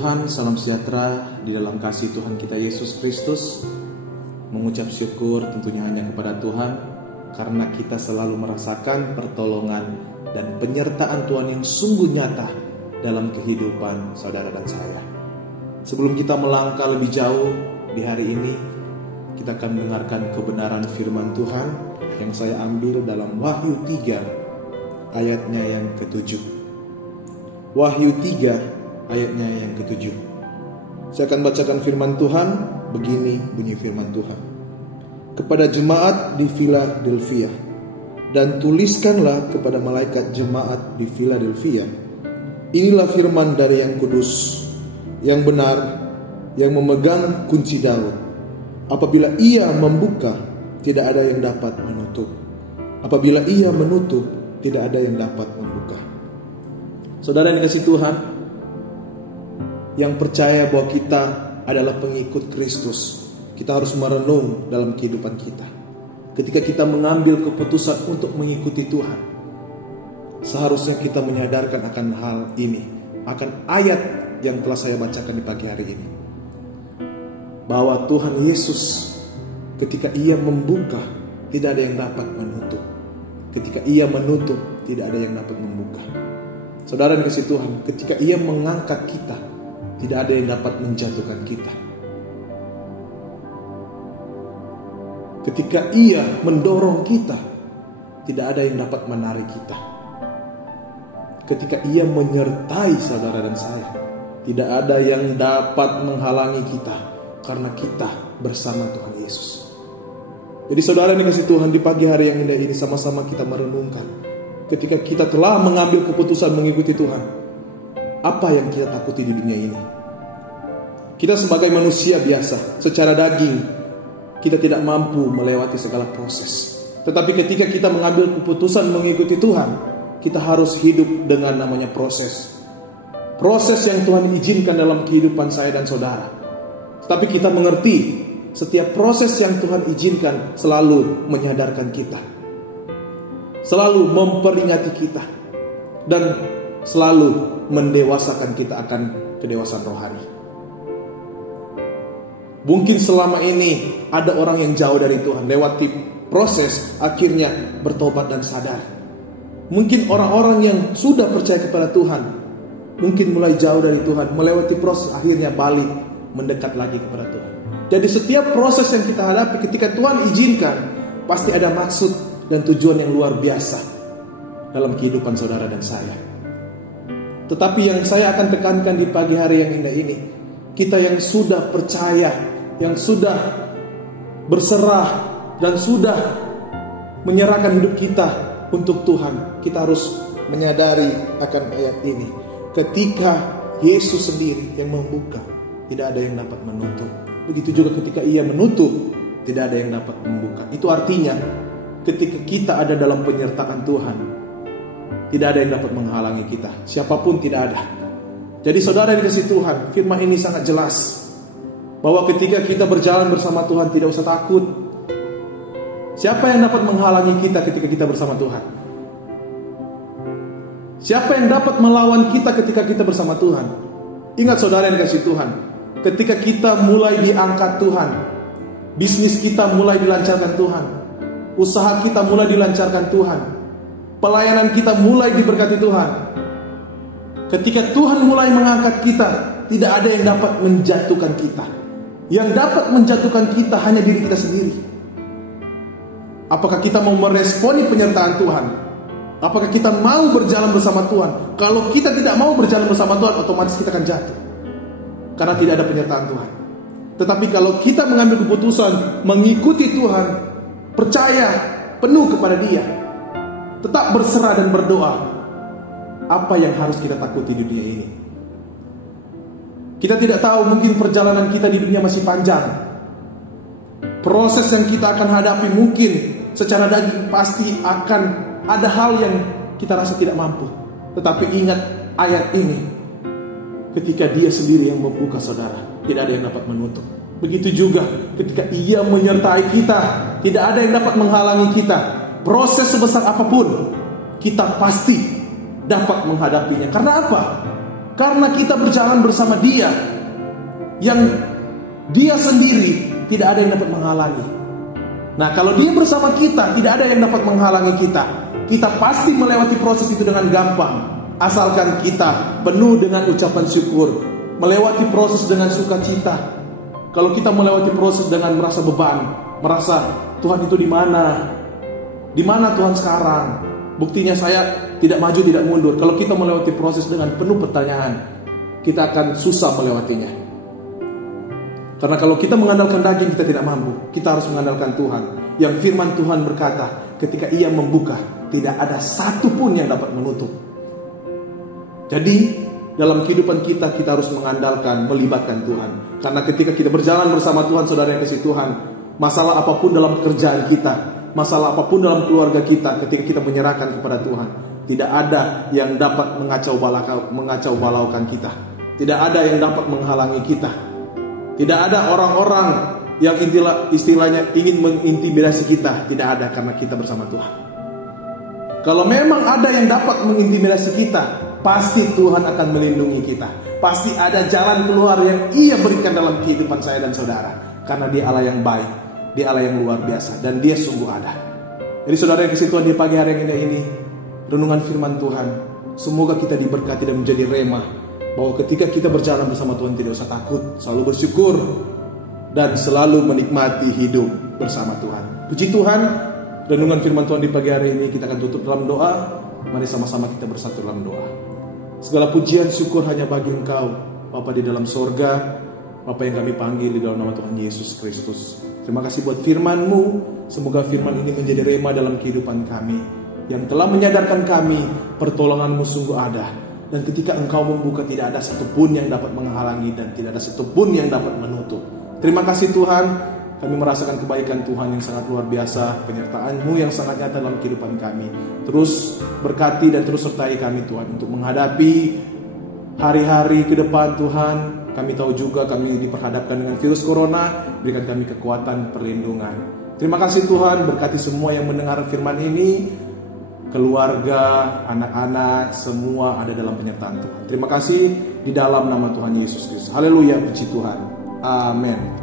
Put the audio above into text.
Tuhan, salam sejahtera di dalam kasih Tuhan kita Yesus Kristus. Mengucap syukur tentunya hanya kepada Tuhan, karena kita selalu merasakan pertolongan dan penyertaan Tuhan yang sungguh nyata dalam kehidupan saudara dan saya. Sebelum kita melangkah lebih jauh di hari ini, kita akan mendengarkan kebenaran firman Tuhan yang saya ambil dalam Wahyu 3 ayatnya yang ke-7. Wahyu 3 ayatnya yang ke-7. Saya akan bacakan firman Tuhan. Begini bunyi firman Tuhan. Kepada jemaat di Philadelphia, dan tuliskanlah kepada malaikat jemaat di Philadelphia, inilah firman dari yang kudus, yang benar, yang memegang kunci Daud. Apabila ia membuka, tidak ada yang dapat menutup. Apabila ia menutup, tidak ada yang dapat membuka. Saudara yang dikasihi Tuhan, yang percaya bahwa kita adalah pengikut Kristus, kita harus merenung dalam kehidupan kita. Ketika kita mengambil keputusan untuk mengikuti Tuhan, seharusnya kita menyadarkan akan hal ini, akan ayat yang telah saya bacakan di pagi hari ini, bahwa Tuhan Yesus ketika ia membuka, tidak ada yang dapat menutup. Ketika ia menutup, tidak ada yang dapat membuka. Saudara yang dikasihi Tuhan, ketika ia mengangkat kita, tidak ada yang dapat menjatuhkan kita. Ketika ia mendorong kita, tidak ada yang dapat menarik kita. Ketika ia menyertai saudara dan saya, tidak ada yang dapat menghalangi kita, karena kita bersama Tuhan Yesus. Jadi saudara yang dikasihi Tuhan, di pagi hari yang indah ini sama-sama kita merenungkan. Ketika kita telah mengambil keputusan mengikuti Tuhan, apa yang kita takuti di dunia ini? Kita sebagai manusia biasa, secara daging, kita tidak mampu melewati segala proses. Tetapi ketika kita mengambil keputusan mengikuti Tuhan, kita harus hidup dengan namanya proses. Proses yang Tuhan izinkan dalam kehidupan saya dan saudara. Tetapi kita mengerti, setiap proses yang Tuhan izinkan selalu menyadarkan kita, selalu memperingati kita, dan selalu mendewasakan kita akan kedewasaan rohani. Mungkin selama ini ada orang yang jauh dari Tuhan, lewati proses akhirnya bertobat dan sadar. Mungkin orang-orang yang sudah percaya kepada Tuhan, mungkin mulai jauh dari Tuhan, melewati proses akhirnya balik mendekat lagi kepada Tuhan. Jadi setiap proses yang kita hadapi, ketika Tuhan izinkan, pasti ada maksud dan tujuan yang luar biasa dalam kehidupan saudara dan saya. Tetapi yang saya akan tekankan di pagi hari yang indah ini, kita yang sudah percaya, yang sudah berserah dan sudah menyerahkan hidup kita untuk Tuhan, kita harus menyadari akan ayat ini. Ketika Yesus sendiri yang membuka, tidak ada yang dapat menutup. Begitu juga ketika ia menutup, tidak ada yang dapat membuka. Itu artinya ketika kita ada dalam penyertaan Tuhan, tidak ada yang dapat menghalangi kita. Siapapun tidak ada. Jadi saudara yang dikasihi Tuhan, firman ini sangat jelas, bahwa ketika kita berjalan bersama Tuhan, tidak usah takut. Siapa yang dapat menghalangi kita ketika kita bersama Tuhan? Siapa yang dapat melawan kita ketika kita bersama Tuhan? Ingat saudara yang dikasihi Tuhan, ketika kita mulai diangkat Tuhan, bisnis kita mulai dilancarkan Tuhan, usaha kita mulai dilancarkan Tuhan, pelayanan kita mulai diberkati Tuhan. Ketika Tuhan mulai mengangkat kita, tidak ada yang dapat menjatuhkan kita. Yang dapat menjatuhkan kita hanya diri kita sendiri. Apakah kita mau meresponi penyertaan Tuhan? Apakah kita mau berjalan bersama Tuhan? Kalau kita tidak mau berjalan bersama Tuhan, otomatis kita akan jatuh, karena tidak ada penyertaan Tuhan. Tetapi kalau kita mengambil keputusan mengikuti Tuhan, percaya penuh kepada Dia, tetap berserah dan berdoa, apa yang harus kita takuti di dunia ini? Kita tidak tahu, mungkin perjalanan kita di dunia masih panjang. Proses yang kita akan hadapi mungkin secara daging pasti akan ada hal yang kita rasa tidak mampu. Tetapi ingat ayat ini, ketika Dia sendiri yang membuka saudara, tidak ada yang dapat menutup. Begitu juga ketika Ia menyertai kita, tidak ada yang dapat menghalangi kita. Proses sebesar apapun, kita pasti dapat menghadapinya. Karena apa? Karena kita berjalan bersama Dia, yang Dia sendiri tidak ada yang dapat menghalangi. Nah, kalau Dia bersama kita, tidak ada yang dapat menghalangi kita. Kita pasti melewati proses itu dengan gampang, asalkan kita penuh dengan ucapan syukur, melewati proses dengan sukacita. Kalau kita melewati proses dengan merasa beban, merasa Tuhan itu di mana? Di mana Tuhan sekarang? Buktinya saya tidak maju, tidak mundur. Kalau kita melewati proses dengan penuh pertanyaan, kita akan susah melewatinya. Karena kalau kita mengandalkan daging, kita tidak mampu. Kita harus mengandalkan Tuhan. Yang firman Tuhan berkata, ketika Ia membuka, tidak ada satu pun yang dapat menutup. Jadi, dalam kehidupan kita, kita harus mengandalkan, melibatkan Tuhan. Karena ketika kita berjalan bersama Tuhan, saudara yang kasih Tuhan, masalah apapun dalam pekerjaan kita, masalah apapun dalam keluarga kita, ketika kita menyerahkan kepada Tuhan, tidak ada yang dapat mengacau balaukan kita. Tidak ada yang dapat menghalangi kita. Tidak ada orang-orang yang istilahnya ingin mengintimidasi kita. Tidak ada, karena kita bersama Tuhan. Kalau memang ada yang dapat mengintimidasi kita, pasti Tuhan akan melindungi kita. Pasti ada jalan keluar yang Ia berikan dalam kehidupan saya dan saudara. Karena Dia Allah yang baik, Dia Allah yang luar biasa, dan Dia sungguh ada. Jadi saudara yang kasih Tuhan, di pagi hari yang indah ini, renungan firman Tuhan, semoga kita diberkati dan menjadi rema, bahwa ketika kita berjalan bersama Tuhan, tidak usah takut, selalu bersyukur, dan selalu menikmati hidup bersama Tuhan. Puji Tuhan, renungan firman Tuhan di pagi hari ini kita akan tutup dalam doa. Mari sama-sama kita bersatu dalam doa. Segala pujian syukur hanya bagi Engkau, Bapa di dalam sorga, Bapa yang kami panggil di dalam nama Tuhan Yesus Kristus. Terima kasih buat firman-Mu. Semoga firman ini menjadi rema dalam kehidupan kami, yang telah menyadarkan kami pertolongan-Mu sungguh ada. Dan ketika Engkau membuka, tidak ada satupun yang dapat menghalangi, dan tidak ada satupun yang dapat menutup. Terima kasih Tuhan, kami merasakan kebaikan Tuhan yang sangat luar biasa, penyertaan-Mu yang sangat nyata dalam kehidupan kami. Terus berkati dan terus sertai kami Tuhan, untuk menghadapi hari-hari ke depan Tuhan. Kami tahu juga kami diperhadapkan dengan virus corona, berikan kami kekuatan, perlindungan. Terima kasih Tuhan, berkati semua yang mendengar firman ini, keluarga, anak-anak, semua ada dalam penyertaan Tuhan. Terima kasih di dalam nama Tuhan Yesus Kristus. Haleluya, puji Tuhan. Amin.